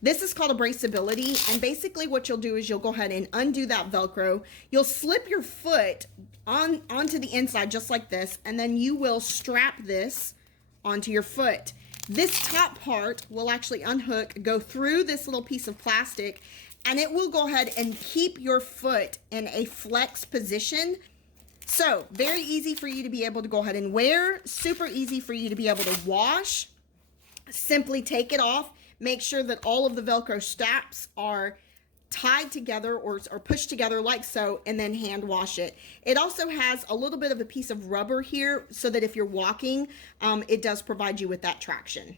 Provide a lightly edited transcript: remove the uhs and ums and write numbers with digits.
This is called abrasibility, and basically what you'll do is you'll go ahead and undo that Velcro. You'll slip your foot onto the inside just like this, and then you will strap this onto your foot. This top part will actually unhook, go through this little piece of plastic, and it will go ahead and keep your foot in a flex position. So very easy for you to be able to go ahead and wear, super easy for you to be able to wash. Simply take it off. Make sure that all of the Velcro straps are tied together or pushed together like so, and then hand wash it. It also has a little bit of a piece of rubber here so that if you're walking, it does provide you with that traction.